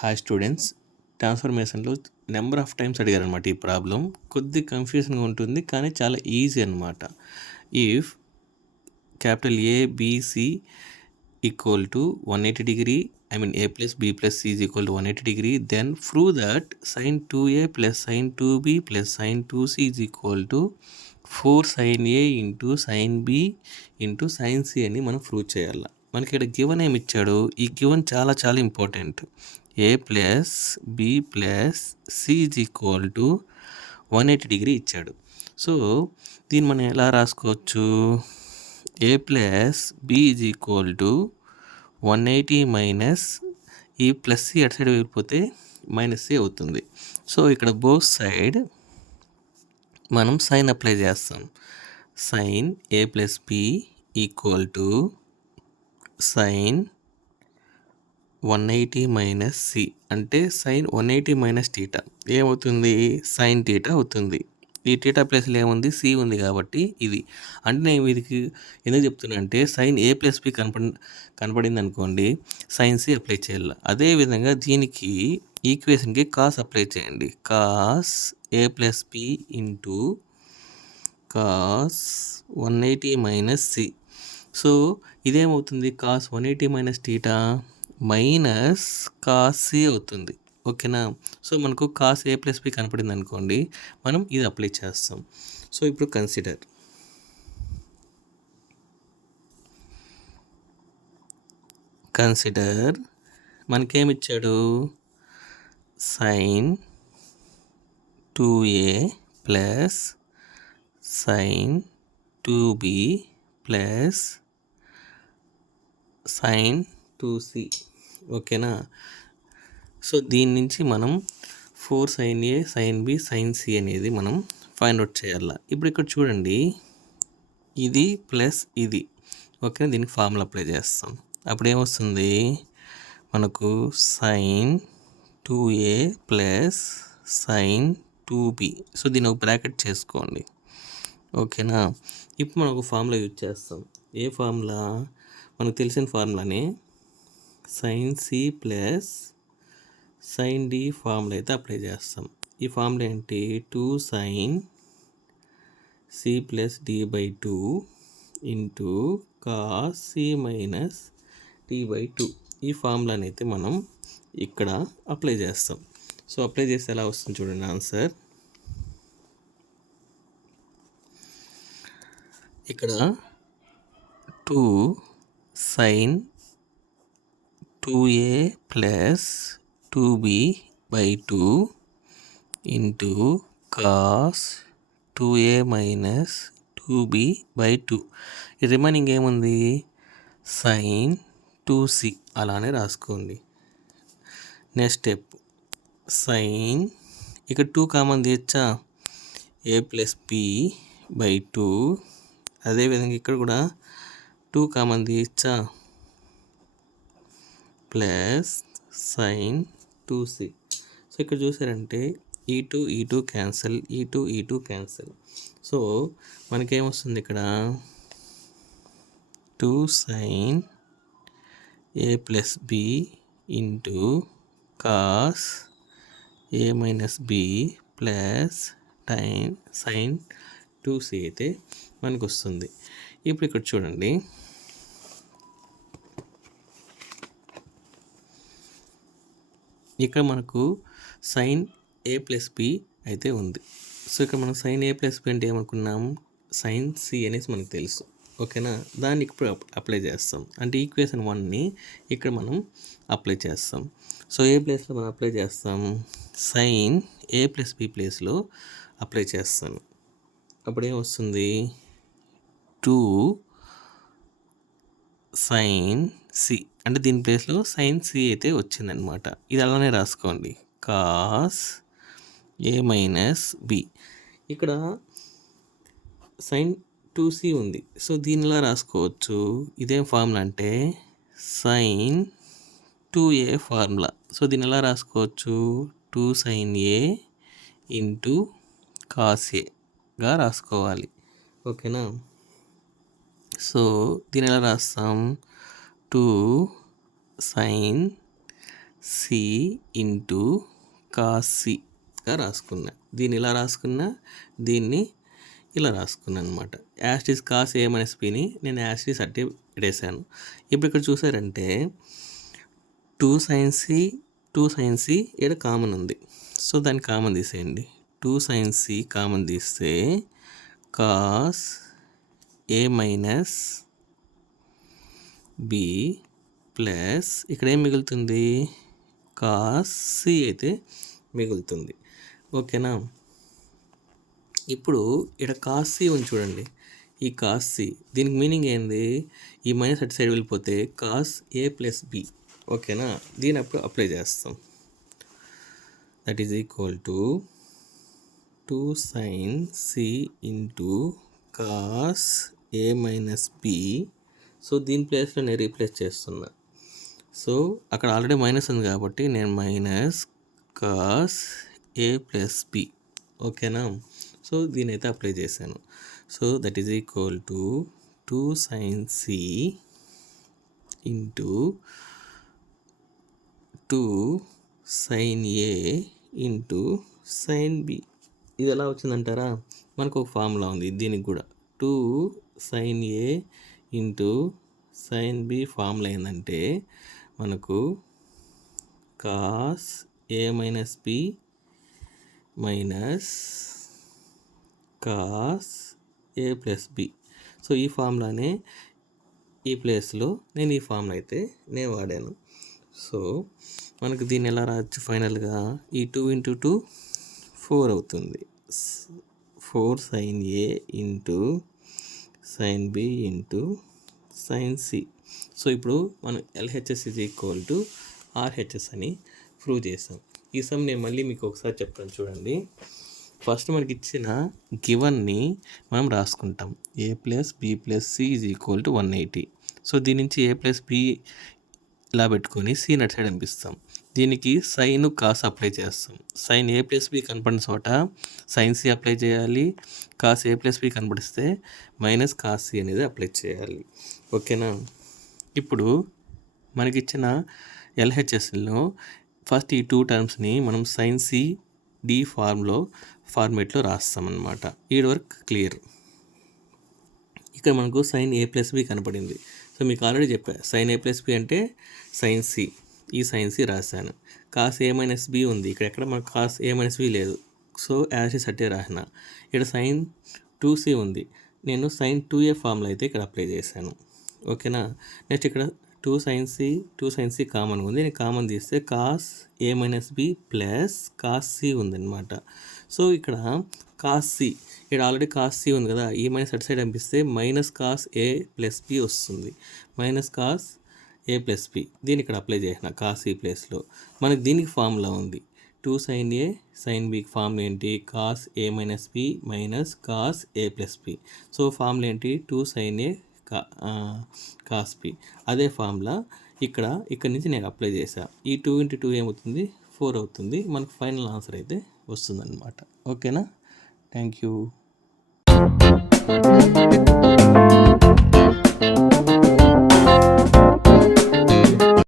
Hi students, ట్రాన్స్ఫర్మేషన్లో number of times అడిగారనమాట. ఈ ప్రాబ్లం కొద్ది కన్ఫ్యూజన్గా ఉంటుంది, కానీ చాలా ఈజీ అనమాట. If capital ABC equal to 180 degree, a plus b plus c is equal to 180 degree, then prove that sin 2a plus sin 2b plus sin 2c is equal to 4 sin a into sin b into sin c అని మనం prove చేయాలి. మనకి ఇక్కడ given ఏమి ఇచ్చాడు? ఈ given చాలా చాలా important. A plus B plus C is equal to 180 degree ఇచ్చాడు. సో దీన్ని మనం ఎలా రాసుకోవచ్చు? A plus B is equal to 180 minus ఈ ప్లస్ సి అటు సైడ్ వెళ్ళిపోతే మైనస్ సి అవుతుంది. సో ఇక్కడ బోత్ సైడ్ మనం సైన్ అప్లై చేస్తాం. Sine A plus B equal to sine 180 minus C అంటే సైన్ 180 మైనస్ టీటా ఏమవుతుంది? సైన్ టీటా అవుతుంది. ఈ టీటా ప్లస్లో ఏముంది? సి ఉంది కాబట్టి ఇది. అంటే నేను వీరికి ఎందుకు చెప్తున్నా అంటే సైన్ ఏ ప్లస్ బి కనపడింది అనుకోండి, సైన్ సి అప్లై చేయాలి. అదేవిధంగా దీనికి ఈక్వేషన్కి కాస్ అప్లై చేయండి. Cos A plus B into cos 180 minus C. So ఇదేమవుతుంది? Cos 180 minus theta minus cos C అవుతుంది. ఓకేనా? సో మనకు కాస్ ఏ ప్లస్ బి కనపడింది అనుకోండి, మనం ఇది అప్లై చేస్తాం. సో ఇప్పుడు కన్సిడర్ మనకేమిచ్చాడు? Sine 2a plus sine 2b plus sine 2c. ఓకేనా? సో దీని నుంచి మనం 4 sin a sin b sin c అనేది మనం ఫైండ్ అవుట్ చేయాలి. ఇప్పుడు ఇక్కడ చూడండి, ఇది ప్లస్ ఇది. ఓకేనా? దీనికి ఫార్ములా అప్లై చేస్తాం. అప్పుడు ఏమొస్తుంది మనకు? Sign 2a plus sine 2b. So దీన్ని ఒక బ్రాకెట్ చేసుకోండి. ఓకేనా? ఇప్పుడు మనం ఒక ఫార్ములా యూజ్ చేస్తాం. ఏ ఫార్ములా? మనకు తెలిసిన ఫార్ములానే sine C plus sine D formula అయితే అప్లై చేస్తాం. ఈ ఫార్ములా ఏంటి? 2 sine C plus D by 2 into cos C minus D by 2. ఈ ఫార్ములాని అయితే మనం ఇక్కడ అప్లై చేస్తాం. సో అప్లై చేస్తే ఎలా వస్తుంది చూడండి ఆన్సర్. ఇక్కడ 2 sine 2a plus 2b by 2 into cos 2a minus 2b by 2. ఈ రిమైనింగ్ ఏముంది? సైన్ 2c అలానే రాసుకోండి. నెక్స్ట్ స్టెప్ సైన్, ఇక్కడ 2 కామన్ తీయచ్చా? ఏ ప్లస్ బి బై 2. అదేవిధంగా ఇక్కడ కూడా 2 కామన్ తీయచ్చా? Plus sine 2c. సో ఇక్కడ చూసారంటే ఈ టూ క్యాన్సిల్, ఈ టూ క్యాన్సిల్. సో మనకేమొస్తుంది ఇక్కడ? 2 sine A plus B into cos A minus B plus sine 2c అయితే మనకు వస్తుంది. ఇప్పుడు ఇక్కడ చూడండి, ఇక్కడ మనకు సైన్ ఏ ప్లస్ బి అయితే ఉంది. సో ఇక్కడ మనం సైన్ ఏ ప్లస్ బి అంటే ఏమనుకున్నాం? సైన్ సి అనేసి మనకు తెలుసు. ఓకేనా? దాన్ని ఇప్పుడు అప్లై చేస్తాం. అంటే ఈక్వేషన్ 1ని ఇక్కడ మనం అప్లై చేస్తాం. సో ఏ ప్లేస్లో మనం అప్లై చేస్తాం? సైన్ ఏ ప్లస్ బి ప్లేస్లో అప్లై చేస్తాను. అప్పుడు ఏమొస్తుంది? 2 సైన్ సి అంటే దీని ప్లేస్లో సైన్ సి అయితే వచ్చిందనమాట. ఇది అలానే రాసుకోండి. Cos A minus B. ఇక్కడ సైన్ 2c ఉంది. సో దీని ఇలా రాసుకోవచ్చు. ఇదేం ఫార్ములా అంటే సైన్ 2a ఫార్ములా. సో దీన్ని ఎలా రాసుకోవచ్చు? 2 సైన్ ఏ ఇంటూ కాస్ ఏగా రాసుకోవాలి. ఓకేనా? సో దీన్ని ఎలా రాస్తాం? 2 సైన్ సి ఇంటూ కాస్ సిగా రాసుకున్నా. దీన్ని ఇలా రాసుకున్నా, దీన్ని ఇలా రాసుకున్నాను అనమాట. యాస్టీస్ కాస్ ఏ మైనస్ బిని నేను యాస్టీస్ అట్టే పెట్టేశాను. ఇప్పుడు ఇక్కడ చూసారంటే 2 sin c ఇక్కడ కామన్ ఉంది. సో దాన్ని కామన్ తీసేయండి. 2 sin c కామన్ తీస్తే cos A minus B plus ఇక్కడ ఏం మిగులుతుంది, కాస్ సి అయితే మిగులుతుంది. ఓకేనా. ఇప్పుడు ఇక్కడ కాస్ సి ఉంది చూడండి, ఈ కాస్ సి దీనికి మీనింగ్ ఏంది, ఈ మైనస్ అటు సైడ్ వెళ్ళిపోతే కాస్ ఏ ప్లస్ బి. ఓకేనా. దీని అప్పుడు అప్లై చేస్తాం. That is equal to 2 sin c into cos A minus B. So దీని ప్లేస్లో నేను రీప్లేస్ చేస్తున్నా. సో అక్కడ ఆల్రెడీ మైనస్ ఉంది కాబట్టి నేను minus cos A plus B. ఓకేనా. సో దీని అయితే అప్లై చేశాను. So that is equal to 2 sin c into 2 sin a into sin b. ఇది ఎలా వచ్చిందంటారా, మనకు ఒక ఫార్ములా ఉంది దీనికి కూడా. 2 sin a into sin b formula ఏంటంటే మనకు cos A minus B minus cos A plus B. So ఈ ఫార్ములానే ఈ ప్లేస్లో నేను ఈ ఫార్ములా అయితే నేను వాడాను. సో మనకు దీన్ని ఎలా రాయొచ్చు ఫైనల్గా, ఈ 2 ఇంటూ 2 4 అవుతుంది. 4 sin a into sin b into sin c. So ఇప్పుడు మనం LHS is equal to RHS అని ప్రూవ్ చేసాం. ఈ సమ్ నేను మళ్ళీ మీకు ఒకసారి చెప్తాను చూడండి. ఫస్ట్ మనకి ఇచ్చిన గివన్ని మనం రాసుకుంటాం. a plus B plus C is equal to 180. So దీని నుంచి a ప్లస్ బి ఇలా పెట్టుకొని సి నట్ సైడ్ పంపిస్తాం. దీనికి సైన్ కాస్ అప్లై చేస్తాం. సైన్ ఏ ప్లస్ బి కనపడిన చోట సైన్ సి అప్లై చేయాలి. కాస్ ఏ ప్లస్ బి కనపడిస్తే మైనస్ కాస్ సి అనేది అప్లై చేయాలి. ఓకేనా. ఇప్పుడు మనకిచ్చిన LHSలో ఫస్ట్ ఈ 2 టర్మ్స్ని మనం సైన్ సి డి ఫార్మేట్లో రాస్తామన్నమాట. ఈ వరకు క్లియర్. ఇక్కడ మనకు సైన్ ఏ ప్లస్ బి కనపడింది. సో మీకు ఆల్రెడీ చెప్పా, సైన్ ఏ ప్లస్ బి అంటే సైన్ సి. ఈ సైన్ సి రాశాను. కాస్ ఏ మైనస్ బి ఉంది, ఇక్కడ ఎక్కడ మనకు కాస్ ఏ మైనస్ బి లేదు. సో యాసిస్ అట్టే రాసిన. ఇక్కడ సైన్ 2c ఉంది, నేను సైన్ 2a ఫార్ములా అయితే ఇక్కడ అప్లై చేశాను. ఓకేనా. నెక్స్ట్ ఇక్కడ 2 sin c కామన్ ఉంది, నేను కామన్ తీస్తే cos A minus B plus cos C ఉందన్నమాట. సో ఇక్కడ కాస్ సి, ఇక్కడ ఆల్రెడీ కాస్ సి ఉంది కదా, ఈ మైనస్ అటు సైడ్ పంపిస్తే minus cos A plus B వస్తుంది. Minus cos A plus B దీన్ని ఇక్కడ అప్లై చేసిన కాస్ సి ప్లేస్లో. మనకి దీనికి ఫార్ములా ఉంది 2 sin a sin b. Formula ఏంటి, cos A minus B minus cos A plus B. So formula ఏంటి 2 sin a కాస్ బి. అదే ఫార్ములా ఇక్కడ నుంచి నేను అప్లై చేశాను. ఈ 2 ఇంటూ 2 ఏమవుతుంది, 4 అవుతుంది. మనకు ఫైనల్ ఆన్సర్ అయితే వస్తుందన్నమాట. ఓకేనా. Thank you.